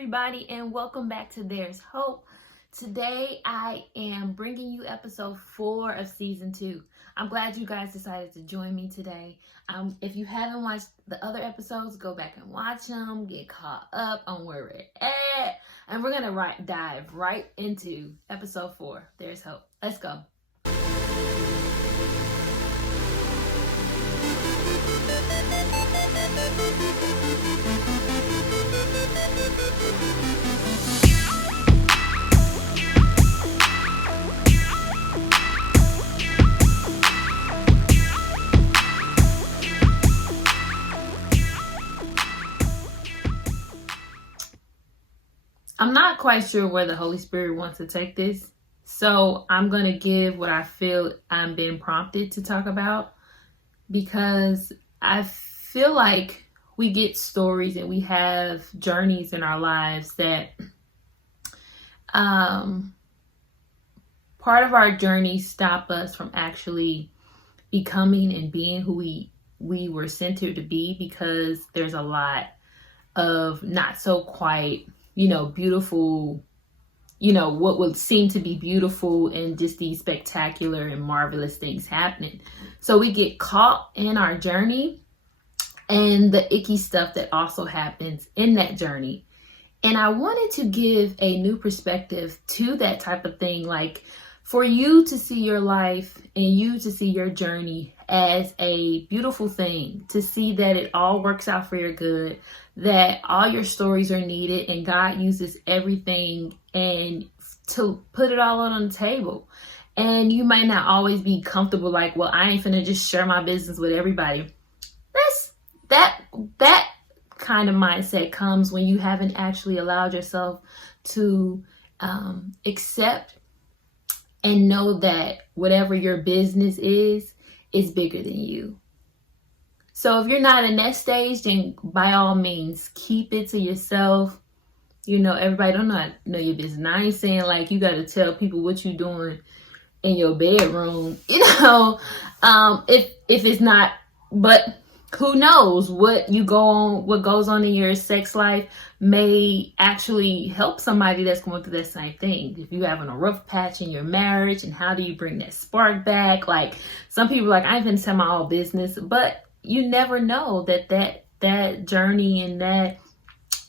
everybody, and welcome back to There's Hope. Today I am bringing you episode 4 of season 2. I'm glad you guys decided to join me today. If you haven't watched the other episodes, go back and watch them, get caught up on where we're at, and we're gonna dive right into episode 4, There's Hope. Let's go. I'm not quite sure where the Holy Spirit wants to take this, so I'm going to give what I feel I'm being prompted to talk about, because I feel like we get stories and we have journeys in our lives that part of our journey stop us from actually becoming and being who we were sent here to be, because there's a lot of not so quite beautiful, what would seem to be beautiful and just these spectacular and marvelous things happening. So we get caught in our journey and the icky stuff that also happens in that journey. And I wanted to give a new perspective to that type of thing, like for you to see your life and you to see your journey as a beautiful thing, to see that it all works out for your good, that all your stories are needed and God uses everything and to put it all on the table. And you might not always be comfortable, like, well, I ain't finna just share my business with everybody. That kind of mindset comes when you haven't actually allowed yourself to accept and know that whatever your business is bigger than you. So if you're not in that stage, then by all means, keep it to yourself. Everybody don't know your business. I ain't saying like you got to tell people what you're doing in your bedroom, if it's not, but who knows what goes on in your sex life may actually help somebody that's going through that same thing. If you're having a rough patch in your marriage, and how do you bring that spark back? Like, some people are like, I ain't gonna tell my whole business, but you never know that journey and that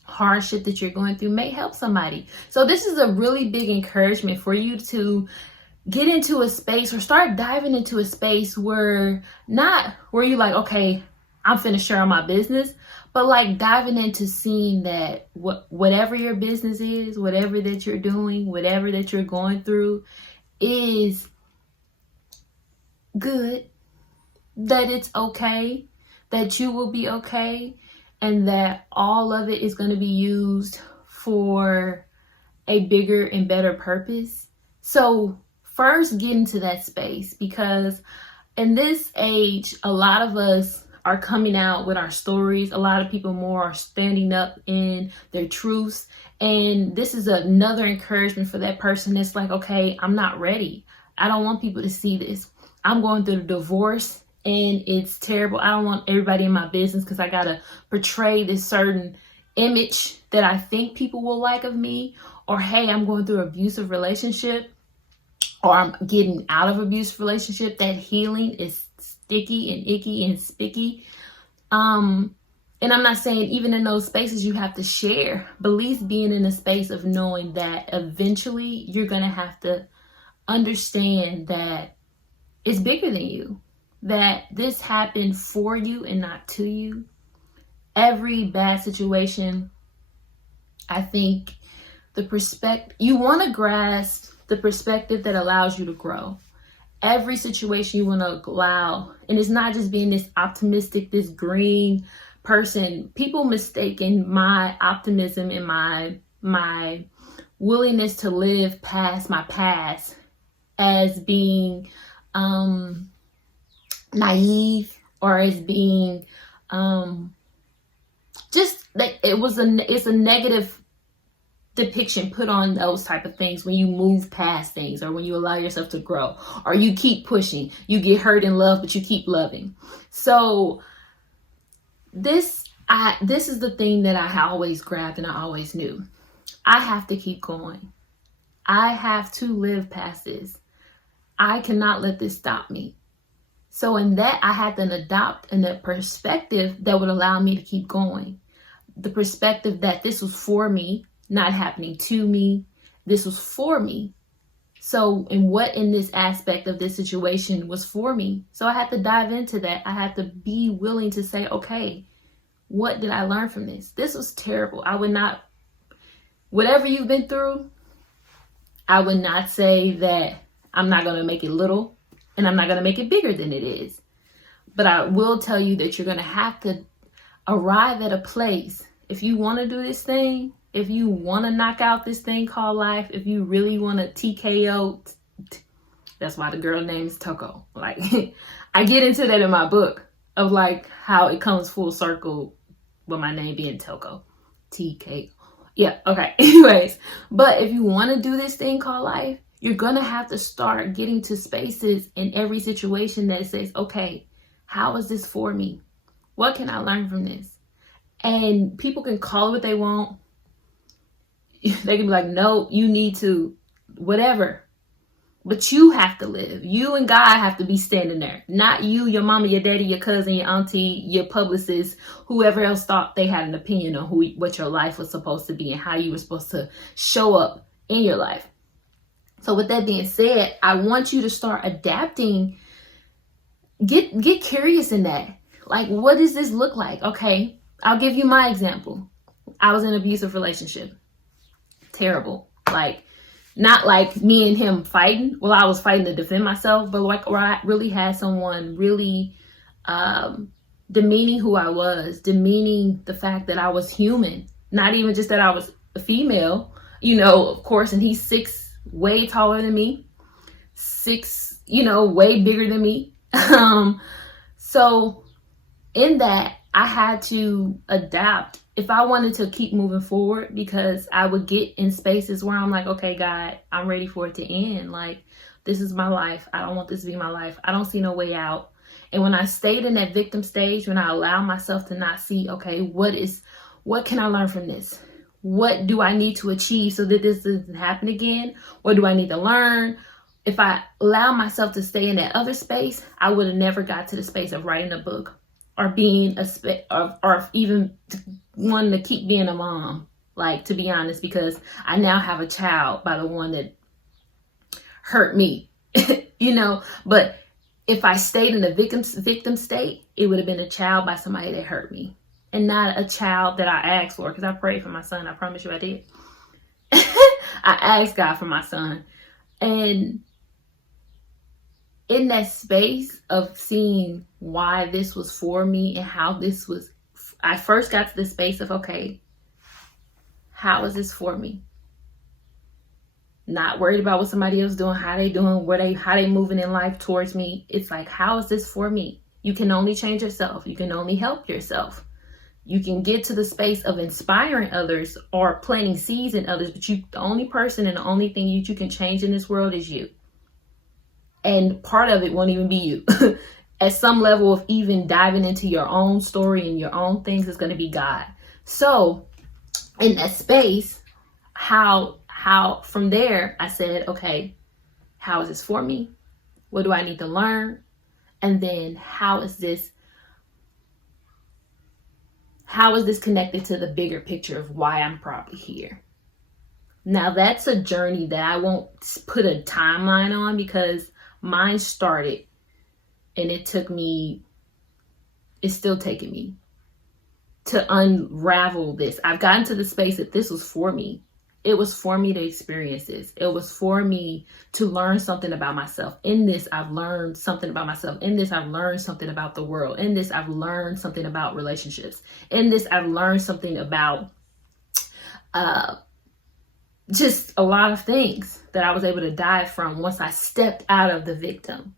hardship that you're going through may help somebody. So this is a really big encouragement for you to get into a space, or start diving into a space where you're like, okay, I'm finna share my business, but like diving into seeing that whatever your business is, whatever that you're doing, whatever that you're going through is good, that it's okay, that you will be okay, and that all of it is going to be used for a bigger and better purpose. So first, get into that space, because in this age, a lot of us are coming out with our stories. A lot of people more are standing up in their truths. And this is another encouragement for that person that's like, okay, I'm not ready. I don't want people to see this. I'm going through a divorce and it's terrible. I don't want everybody in my business because I got to portray this certain image that I think people will like of me. Or, hey, I'm going through an abusive relationship, or I'm getting out of abusive relationship. That healing is sticky and icky and spicky. And I'm not saying even in those spaces you have to share, but at least being in a space of knowing that eventually you're going to have to understand that it's bigger than you, that this happened for you and not to you. Every bad situation, I think you want to grasp the perspective that allows you to grow. Every situation you want to allow, and it's not just being this optimistic, this green person. People mistaken my optimism and my willingness to live past my past as being naive, or as being just like it's a negative depiction put on those type of things when you move past things, or when you allow yourself to grow, or you keep pushing. You get hurt in love, but you keep loving. So this is the thing that I always grabbed and I always knew. I have to keep going. I have to live past this. I cannot let this stop me. So in that, I had to adopt a perspective that would allow me to keep going. The perspective that this was for me, not happening to me. This was for me. So, and what in this aspect of this situation was for me? So I had to dive into that. I had to be willing to say, okay, what did I learn from this? This was terrible. I would not, whatever you've been through, I would not say that I'm not going to make it little and I'm not going to make it bigger than it is. But I will tell you that you're going to have to arrive at a place. If you want to do this thing, if you want to knock out this thing called life, if you really want to TKO, that's why the girl name is Toko. Like, I get into that in my book of like how it comes full circle with my name being Toko. TKO. Yeah, okay. Anyways, but if you want to do this thing called life, you're going to have to start getting to spaces in every situation that says, okay, how is this for me? What can I learn from this? And people can call it what they want. They can be like, no, you need to, whatever. But you have to live. You and God have to be standing there. Not you, your mama, your daddy, your cousin, your auntie, your publicist, whoever else thought they had an opinion on what your life was supposed to be and how you were supposed to show up in your life. So with that being said, I want you to start adapting. Get curious in that. Like, what does this look like? Okay, I'll give you my example. I was in an abusive relationship. Terrible. Like, not like me and him fighting. Well, I was fighting to defend myself, but like where I really had someone really demeaning who I was, demeaning the fact that I was human. Not even just that I was a female, of course, and he's 6, way taller than me, 6, way bigger than me. So in that, I had to adapt if I wanted to keep moving forward, because I would get in spaces where I'm like, okay, God, I'm ready for it to end. Like, this is my life. I don't want this to be my life. I don't see no way out. And when I stayed in that victim stage, when I allowed myself to not see, okay, what can I learn from this? What do I need to achieve so that this doesn't happen again? What do I need to learn? If I allow myself to stay in that other space, I would have never got to the space of writing a book or being or even wanting to keep being a mom. Like, to be honest, because I now have a child by the one that hurt me, but if I stayed in the victim state, it would have been a child by somebody that hurt me and not a child that I asked for, because I prayed for my son. I promise you I did. I asked God for my son. And in that space of seeing why this was for me and how this was, I first got to the space of, okay, how is this for me? Not worried about what somebody else doing, how they doing, how they moving in life towards me. It's like, how is this for me? You can only change yourself. You can only help yourself. You can get to the space of inspiring others or planting seeds in others, but the only person and the only thing you can change in this world is you. And part of it won't even be you. At some level of even diving into your own story and your own things is going to be God. So in that space, how from there, I said, okay, how is this for me? What do I need to learn? And then how is this connected to the bigger picture of why I'm probably here? Now, that's a journey that I won't put a timeline on, because mine started and it's still taking me to unravel this. I've gotten to the space that this was for me. It was for me to experience this. It was for me to learn something about myself. In this, I've learned something about myself. In this, I've learned something about the world. In this, I've learned something about relationships. In this, I've learned something about just a lot of things that I was able to dive from once I stepped out of the victim.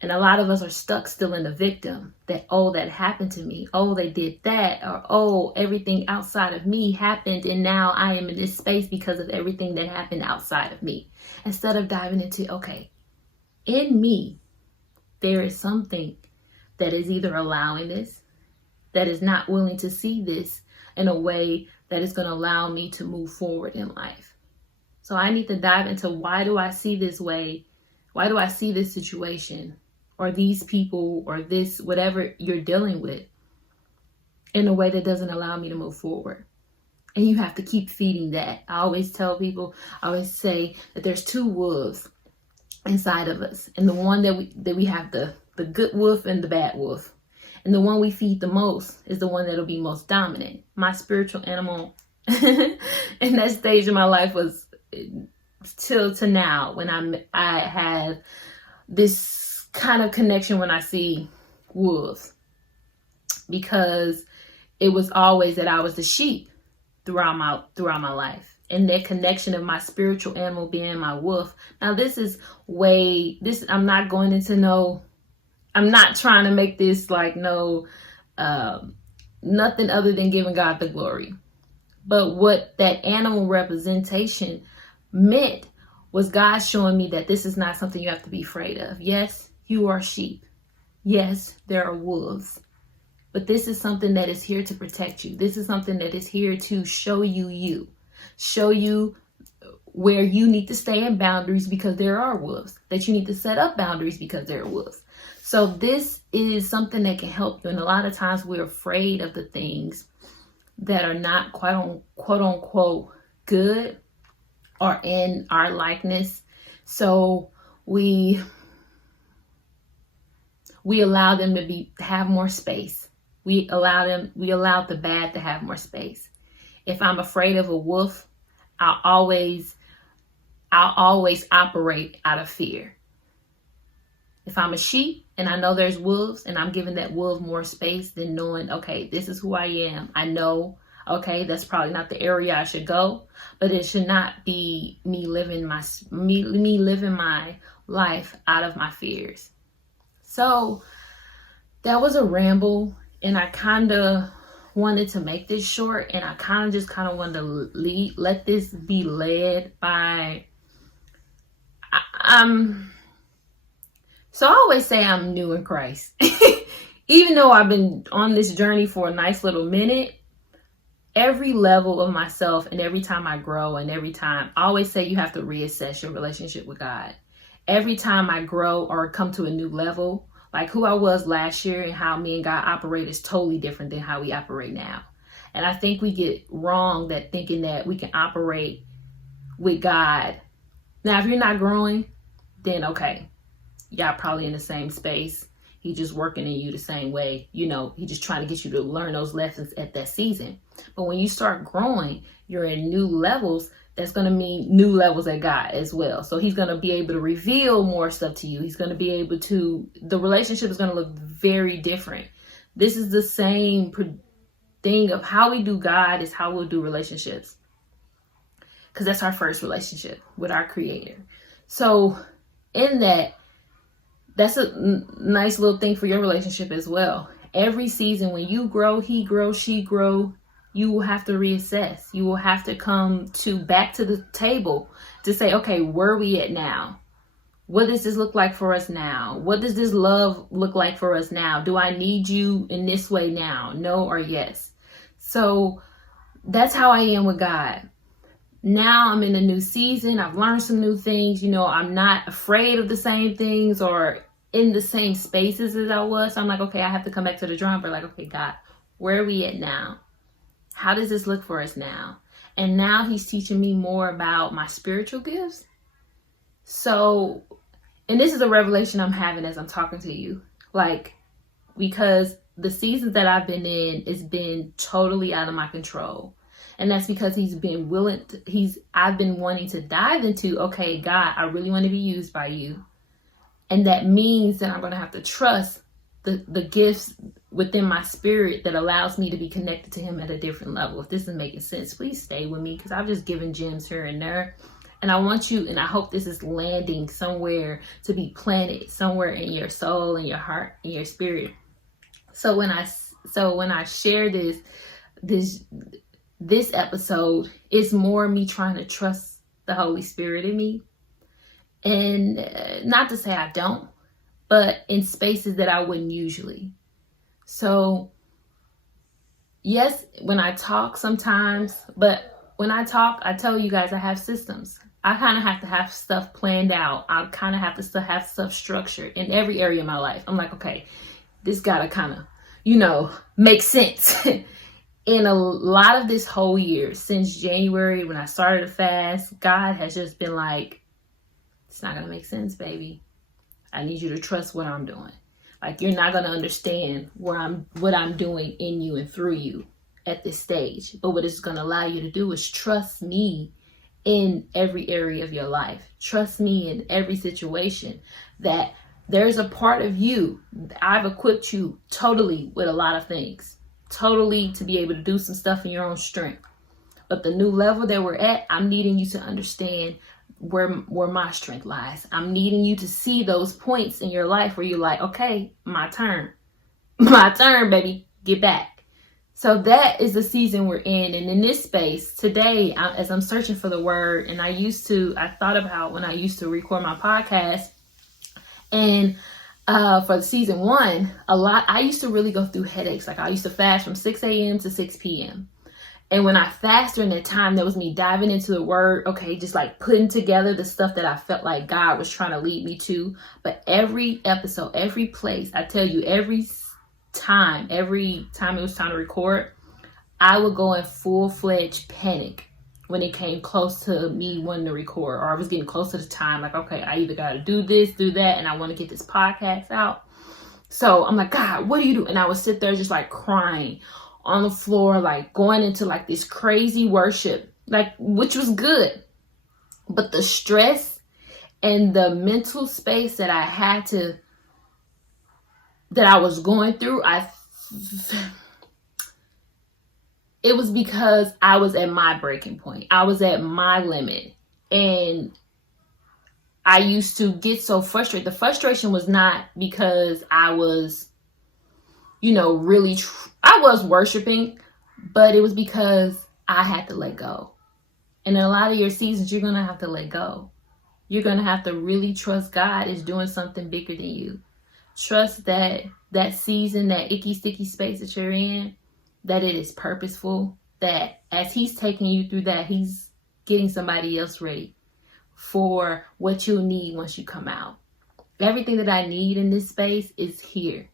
And a lot of us are stuck still in the victim, that, oh, that happened to me. Oh, they did that. Or, oh, everything outside of me happened. And now I am in this space because of everything that happened outside of me. Instead of diving into, okay, in me, there is something that is either allowing this, that is not willing to see this in a way that is going to allow me to move forward in life. So I need to dive into, why do I see this way? Why do I see this situation or these people or this, whatever you're dealing with, in a way that doesn't allow me to move forward? And you have to keep feeding that. I always tell people, I always say that there's two wolves inside of us. And the one that we have the good wolf and the bad wolf. And the one we feed the most is the one that'll be most dominant. My spiritual animal in that stage of my life was till to now, when I have this kind of connection when I see wolves, because it was always that I was the sheep throughout my life, and that connection of my spiritual animal being my wolf. Now I'm not going into I'm not trying to make this like nothing other than giving God the glory. But what that animal representation meant was God showing me that this is not something you have to be afraid of. Yes, you are sheep. Yes, there are wolves. But this is something that is here to protect you. This is something that is here to show you where you need to stay in boundaries, because there are wolves, that you need to set up boundaries because there are wolves. So this is something that can help you. And a lot of times we're afraid of the things that are not quote unquote good or in our likeness. So we allow them to have more space. We allow the bad to have more space. If I'm afraid of a wolf, I'll always operate out of fear. If I'm a sheep and I know there's wolves and I'm giving that wolf more space, then knowing, okay, this is who I am. I know, okay, that's probably not the area I should go, but it should not be me living my life out of my fears. So that was a ramble, and I kind of wanted to make this short, and I kind of wanted to let this be led by, so I always say I'm new in Christ. Even though I've been on this journey for a nice little minute, every level of myself and every time I grow and every time, I always say you have to reassess your relationship with God. Every time I grow or come to a new level, like who I was last year and how me and God operate is totally different than how we operate now. And I think we get wrong that thinking that we can operate with God. Now, if you're not growing, then okay, y'all probably in the same space. He's just working in you the same way. He's just trying to get you to learn those lessons at that season. But when you start growing, you're in new levels. That's going to mean new levels at God as well. So he's going to be able to reveal more stuff to you. He's going to be able to, the relationship is going to look very different. This is the same thing of how we do God is how we'll do relationships. Because that's our first relationship with our Creator. So in that's a nice little thing for your relationship as well. Every season when you grow, he grows, she grow, you will have to reassess. You will have to come back to the table to say, okay, where are we at now? What does this look like for us now? What does this love look like for us now? Do I need you in this way now? No or yes? So that's how I am with God. Now I'm in a new season. I've learned some new things. I'm not afraid of the same things or in the same spaces as I was. So I'm like, okay, I have to come back to the drawing board. Like, okay, God, where are we at now? How does this look for us now? And now he's teaching me more about my spiritual gifts. So, and this is a revelation I'm having as I'm talking to you. Like, because the seasons that I've been in, it's been totally out of my control. And that's because I've been wanting to dive into, okay, God, I really want to be used by you. And that means that I'm going to have to trust the gifts within my spirit that allows me to be connected to him at a different level. If this is making sense, please stay with me, because I've just given gems here and there. And I want you, and I hope this is landing somewhere to be planted somewhere in your soul and your heart and your spirit. So when I share this episode, it's more me trying to trust the Holy Spirit in me. And not to say I don't, but in spaces that I wouldn't usually. So yes, when I talk sometimes, but when I talk, I tell you guys I have systems. I kind of have to have stuff planned out. I kind of have to have stuff structured in every area of my life. I'm like, okay, this gotta kind of, make sense. In a lot of this whole year, since January, when I started to fast, God has just been like, it's not gonna make sense, baby. I need you to trust what I'm doing. Like, you're not gonna understand what I'm doing in you and through you at this stage. But what it's gonna allow you to do is trust me in every area of your life. Trust me in every situation, that there's a part of you. I've equipped you totally with a lot of things, totally to be able to do some stuff in your own strength. But the new level that we're at, I'm needing you to understand where my strength lies. I'm needing you to see those points in your life where you're like, okay, my turn, baby, get back. So that is the season we're in. And in this space today, as I'm searching for the word, and I thought about when I used to record my podcast, and for season 1, I used to really go through headaches. Like, I used to fast from 6 a.m. to 6 p.m. And when I fast during that time, that was me diving into the word, okay, just like putting together the stuff that I felt like God was trying to lead me to. But every episode, every place, I tell you, every time it was time to record, I would go in full-fledged panic when it came close to me wanting to record, or I was getting close to the time. Like, okay, I either got to do this, do that, and I want to get this podcast out. So I'm like, God, what do you do? And I would sit there just like crying on the floor, like going into like this crazy worship, like, which was good. But the stress and the mental space that I was going through, it was because I was at my breaking point. I was at my limit. And I used to get so frustrated. The frustration was not because I was, really, I was worshiping, but it was because I had to let go. And in a lot of your seasons, you're going to have to let go. You're going to have to really trust God is doing something bigger than you. Trust that season, that icky, sticky space that you're in, that it is purposeful, that as he's taking you through that, he's getting somebody else ready for what you'll need once you come out. Everything that I need in this space is here.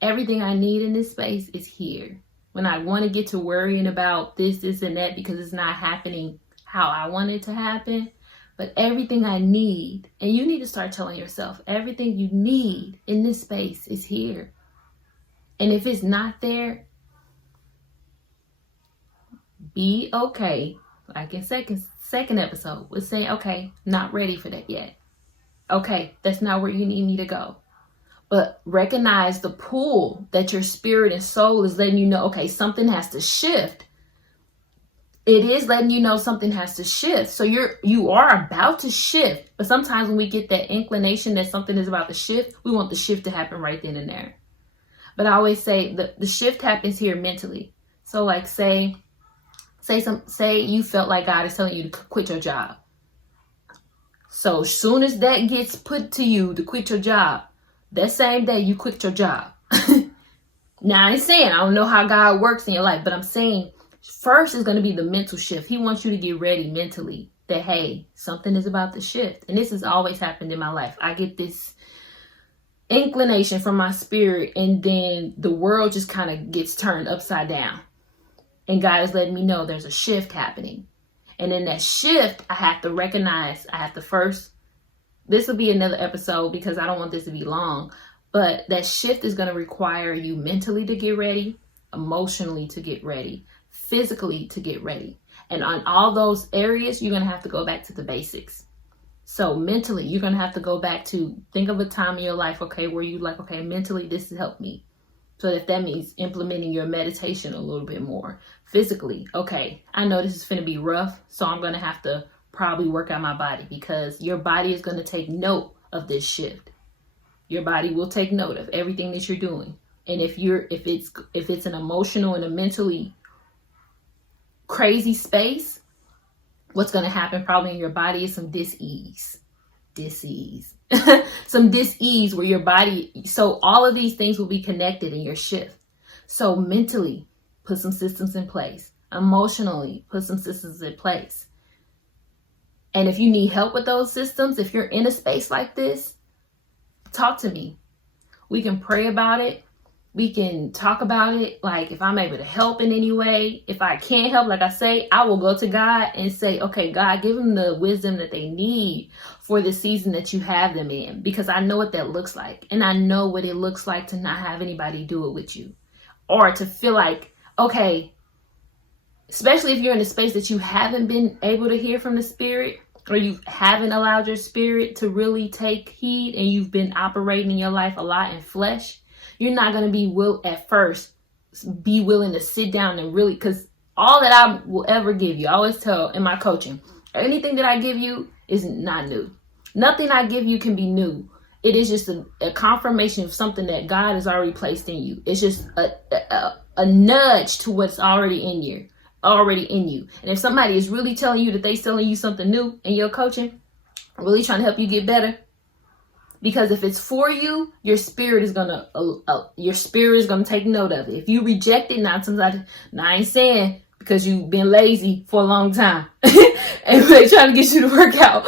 Everything I need in this space is here. When I want to get to worrying about this, and that, because it's not happening how I want it to happen, but everything I need, and you need to start telling yourself, everything you need in this space is here. And if it's not there, be okay. Like in second episode, was saying, okay, not ready for that yet. Okay, that's not where you need me to go. But recognize the pull that your spirit and soul is letting you know, okay, something has to shift. It is letting you know something has to shift. So you are about to shift. But sometimes when we get that inclination that something is about to shift, we want the shift to happen right then and there. But I always say the shift happens here mentally. So like say you felt like God is telling you to quit your job. So as soon as that gets put to you to quit your job, that same day you quit your job. Now I ain't saying I don't know how God works in your life, but I'm saying first is going to be the mental shift. He wants you to get ready mentally that, hey, something is about to shift. And this has always happened in my life. I get this inclination from my spirit, and then the world just kind of gets turned upside down. And God is letting me know there's a shift happening. And in that shift, I have to recognize, this will be another episode because I don't want this to be long, but that shift is going to require you mentally to get ready, emotionally to get ready, physically to get ready. And on all those areas, you're going to have to go back to the basics. So mentally, you're going to have to go back to think of a time in your life, okay, where you like, okay, mentally, this has helped me. So if that means implementing your meditation a little bit more. Physically, okay, I know this is going to be rough, so I'm going to have to probably work out my body, because your body is going to take note of this shift. Your body will take note of everything that you're doing. And if it's an emotional and a mentally crazy space, what's going to happen probably in your body is some dis-ease. Some dis-ease where your body, so all of these things will be connected in your shift. So mentally, put some systems in place. Emotionally, put some systems in place. And if you need help with those systems, if you're in a space like this, talk to me. We can pray about it. We can talk about it. Like, if I'm able to help in any way, if I can't help, like I say, I will go to God and say, okay, God, give them the wisdom that they need for the season that you have them in, because I know what that looks like. And I know what it looks like to not have anybody do it with you, or to feel like, okay, especially if you're in a space that you haven't been able to hear from the Spirit, or you haven't allowed your spirit to really take heed, and you've been operating in your life a lot in flesh. You're not going to be at first be willing to sit down and really, because all that I will ever give you, I always tell in my coaching, anything that I give you is not new. Nothing I give you can be new. It is just a confirmation of something that God has already placed in you. It's just a nudge to what's already in you. And if somebody is really telling you that they're telling you something new in your coaching, really trying to help you get better, because if it's for you, your spirit is gonna take note of it. If you reject it, now I ain't saying because you've been lazy for a long time and they're trying to get you to work out,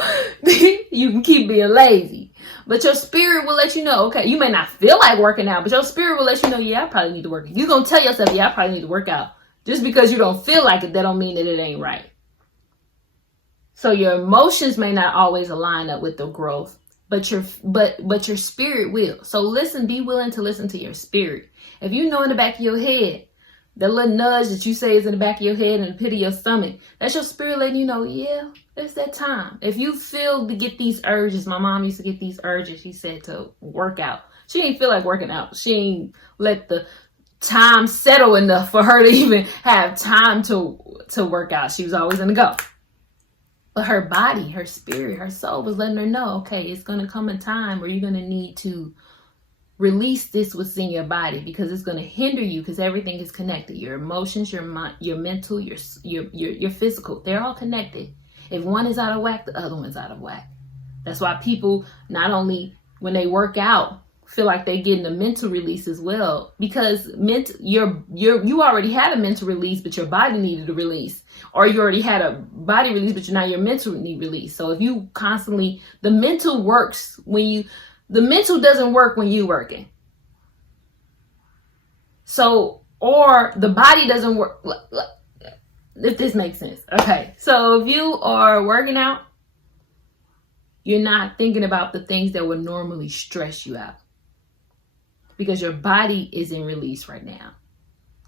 you can keep being lazy. But your spirit will let you know, okay, you may not feel like working out, but your spirit will let you know, yeah, I probably need to work out. You're gonna tell yourself, yeah, I probably need to work out. Just because you don't feel like it, that don't mean that it ain't right. So your emotions may not always align up with the growth, but your spirit will. So be willing to listen to your spirit. If you know in the back of your head, the little nudge that you say is in the back of your head and the pit of your stomach, that's your spirit letting you know, yeah, it's that time. If you feel to get these urges, my mom used to get these urges, she said, to work out. She didn't feel like working out. She ain't let the time settle enough for her to even have time to work out. She was always in the go. But her body, her spirit, her soul was letting her know, okay, it's going to come a time where you're going to need to release this what's in your body, because it's going to hinder you, because everything is connected. Your emotions, your mind, your mental, your physical, they're all connected. If one is out of whack, the other one's out of whack. That's why people, not only when they work out, feel like they're getting a mental release as well, because you already had a mental release, but your body needed a release, or you already had a body release, but now your mental need release. So if you constantly, the mental doesn't work when you working. So, or the body doesn't work, if this makes sense. Okay. So if you are working out, you're not thinking about the things that would normally stress you out, because your body is in release right now.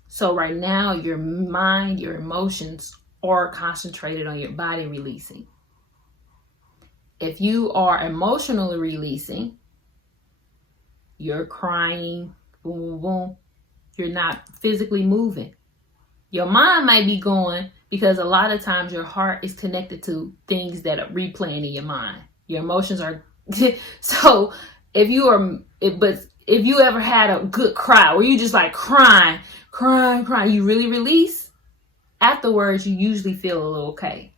So right now, your mind, your emotions are concentrated on your body releasing. If you are emotionally releasing, you're crying, boom, boom, boom, you're not physically moving. Your mind might be going, because a lot of times your heart is connected to things that are replaying in your mind. Your emotions are, so if you ever had a good cry where you just like crying, you really release, afterwards you usually feel a little okay.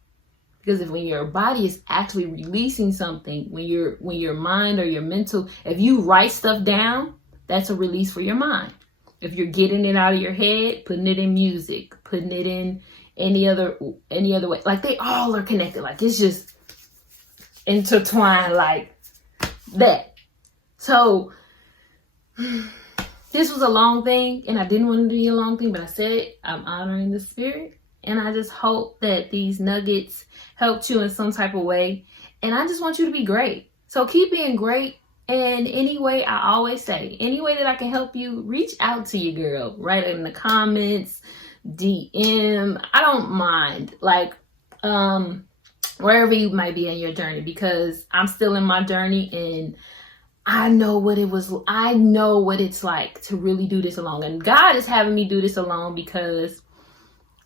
Because when your body is actually releasing something, when your mind or your mental, if you write stuff down, that's a release for your mind. If you're getting it out of your head, putting it in music, putting it in any other way, like they all are connected. Like it's just intertwined like that. So this was a long thing, and I didn't want it to be a long thing, but I said I'm honoring the Spirit, and I just hope that these nuggets helped you in some type of way. And I just want you to be great. So keep being great. And any way, I always say, any way that I can help you, reach out to your girl. Write it in the comments, DM. I don't mind. Like, wherever you might be in your journey, because I'm still in my journey, and I know what it's like to really do this alone. And God is having me do this alone because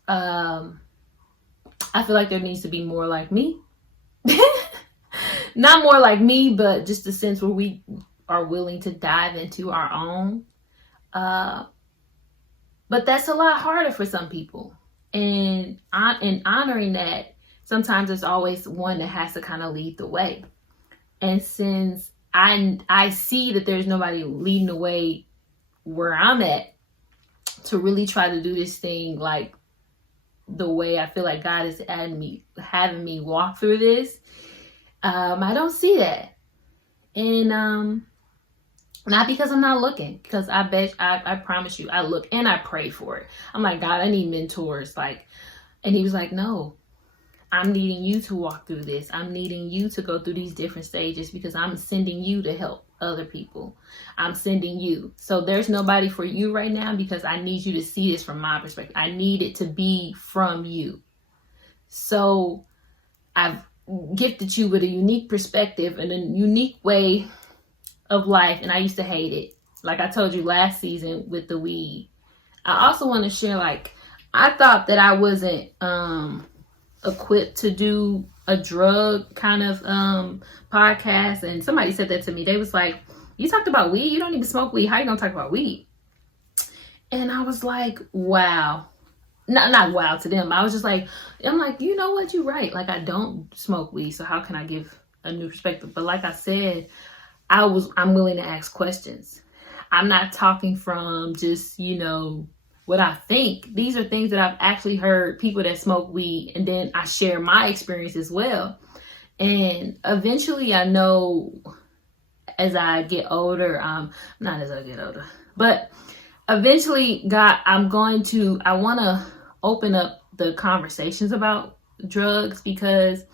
I feel like there needs to be more like me. Not more like me, but just a sense where we are willing to dive into our own. But that's a lot harder for some people. And honoring that, sometimes there's always one that has to kind of lead the way. And since I see that there's nobody leading the way where I'm at to really try to do this thing like the way I feel like God is having me walk through this. I don't see that. And not because I'm not looking, because I promise you, I look and I pray for it. I'm like, God, I need mentors. Like, and he was like, no, I'm needing you to walk through this. I'm needing you to go through these different stages because I'm sending you to help other people. I'm sending you. So there's nobody for you right now because I need you to see this from my perspective. I need it to be from you. So I've gifted you with a unique perspective and a unique way of life. And I used to hate it. Like I told you last season with the weed. I also want to share, like, I thought that I wasn't equipped to do a drug kind of podcast, and somebody said that to me. They was like, you talked about weed, you don't even smoke weed, how you gonna talk about weed? And I was like, wow. Not wow to them. I was just like, I'm like, you know what, you're right. Like, I don't smoke weed, so how can I give a new perspective? But like I said, I'm willing to ask questions. I'm not talking from just, what I think. These are things that I've actually heard people that smoke weed, and then I share my experience as well. And eventually I know as I get older, not as I get older, but eventually I want to open up the conversations about drugs, because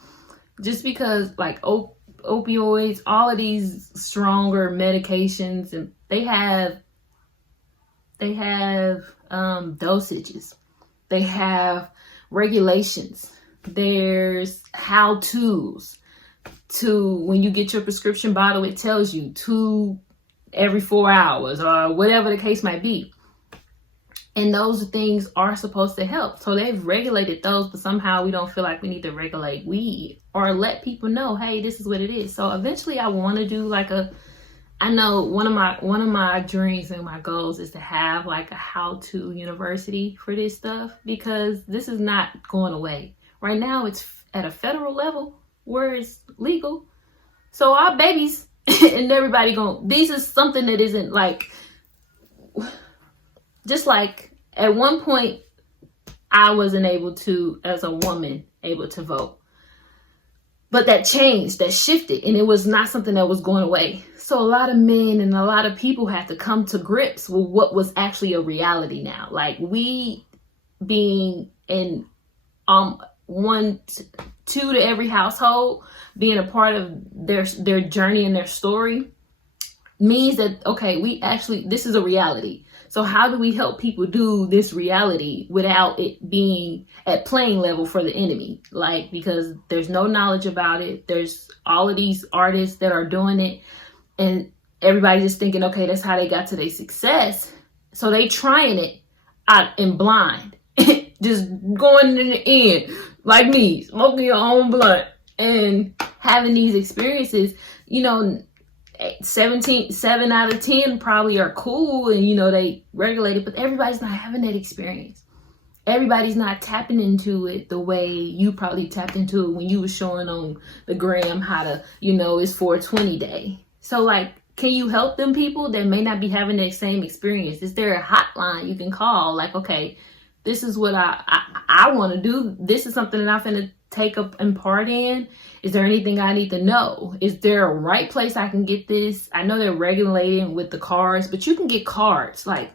like opioids, all of these stronger medications, and they have dosages, they have regulations, there's how-tos. When you get your prescription bottle, it tells you 2 every 4 hours or whatever the case might be. And those things are supposed to help. So they've regulated those, but somehow we don't feel like we need to regulate weed or let people know, hey, this is what it is. So eventually I want to do I know one of my dreams and my goals is to have like a how-to university for this stuff, because this is not going away. Right now it's at a federal level where it's legal. So our babies and everybody this is something that isn't like, just like at one point I wasn't able to, as a woman, able to vote. But that changed, that shifted, and it was not something that was going away. So a lot of men and a lot of people had to come to grips with what was actually a reality now. Like, we being in 1, 2 to every household, being a part of their journey and their story means that, okay, this is a reality. So how do we help people do this reality without it being at playing level for the enemy? Like, because there's no knowledge about it. There's all of these artists that are doing it, and everybody's just thinking, okay, that's how they got to their success. So they trying it out in blind, just going in the end, like me, smoking your own blunt and having these experiences. 7 out of 10 probably are cool and they regulate it, but everybody's not having that experience. Everybody's not tapping into it the way you probably tapped into it when you was showing on the gram how to, it's 420 day. So like, can you help them people that may not be having that same experience? Is there a hotline you can call? Like, okay, this is what I want to do. This is something that I'm going to take up and part in. Is there anything I need to know? Is there a right place I can get this? I know they're regulating with the cards, but you can get cards. Like,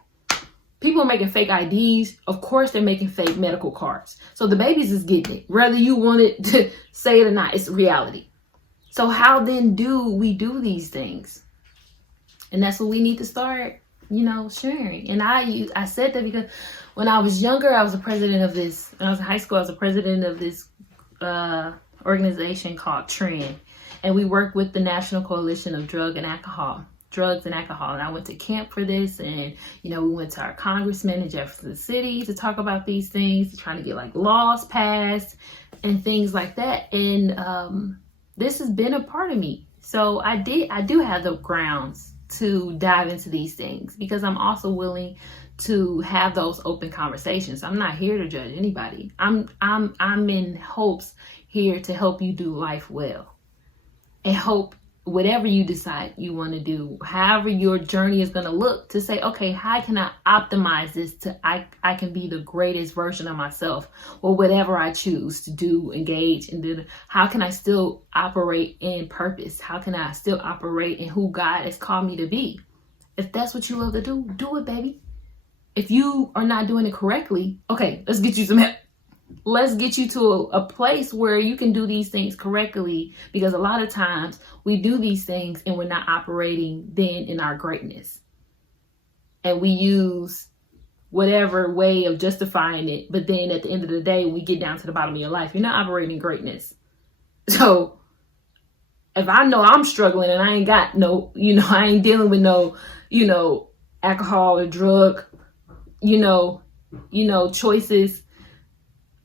people are making fake IDs. Of course, they're making fake medical cards. So the babies is getting it. Whether you want it to say it or not, it's reality. So how then do we do these things? And that's what we need to start, sharing. And I said that because when I was younger, I was a president of this. When I was in high school, I was a president of this organization called TREND, and we worked with the National Coalition of Drugs and Alcohol. And I went to camp for this, and we went to our congressman in Jefferson City to talk about these things, trying to get like laws passed and things like that. And this has been a part of me. So I do have the grounds to dive into these things, because I'm also willing to have those open conversations. I'm not here to judge anybody. I'm in hopes here to help you do life well, and hope whatever you decide you want to do, however your journey is going to look, to say, okay, how can I optimize this to I can be the greatest version of myself, or whatever I choose to do, engage, and do. How can I still operate in purpose? How can I still operate in who God has called me to be? If that's what you love to do, do it, baby. If you are not doing it correctly, okay, let's get you some help. Let's get you to a place where you can do these things correctly, because a lot of times we do these things and we're not operating then in our greatness. And we use whatever way of justifying it. But then at the end of the day, we get down to the bottom of your life. You're not operating in greatness. So if I know I'm struggling and I ain't got no, I ain't dealing with no, alcohol or drug, choices,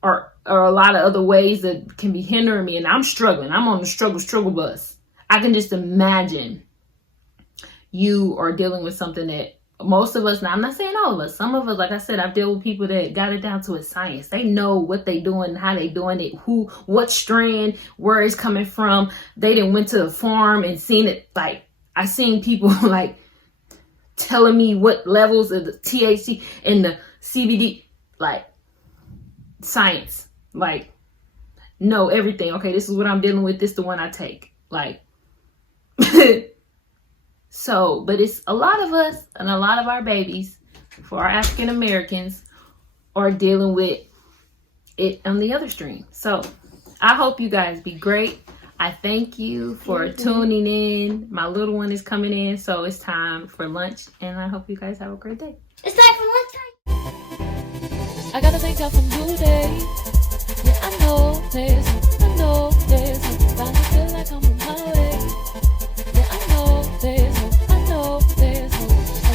or a lot of other ways that can be hindering me, and I'm struggling. I'm on the struggle bus. I can just imagine you are dealing with something that most of us, now I'm not saying all of us, some of us, like I said, I've dealt with people that got it down to a science. They know what they doing, how they doing it, what strand, where it's coming from. They done went to the farm and seen it. Like, I seen people like telling me what levels of the THC and the CBD, like, science, like, know everything. Okay, this is what I'm dealing with, this is the one I take, like. So, but it's a lot of us and a lot of our babies, for our African Americans, are dealing with it on the other stream. So I hope you guys be great. I thank you for tuning in. My little one is coming in, so it's time for lunch, and I hope you guys have a great day. It's time for lunchtime. I gotta thank God for new day. Yeah, I know there's hope. Finally feel like I'm on my way. Yeah, I know there's hope. I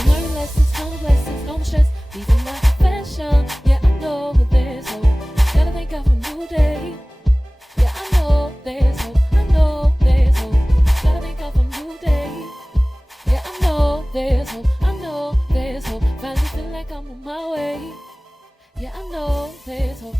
learned lessons, count blessings, no more stress, leaving my profession. Yeah, I know there's hope. Gotta thank God for new day. Yeah, I know there's hope. Gotta thank God for new day. Yeah, I know there's hope. Finally feel like I'm on my way. Yeah, I know there's hope.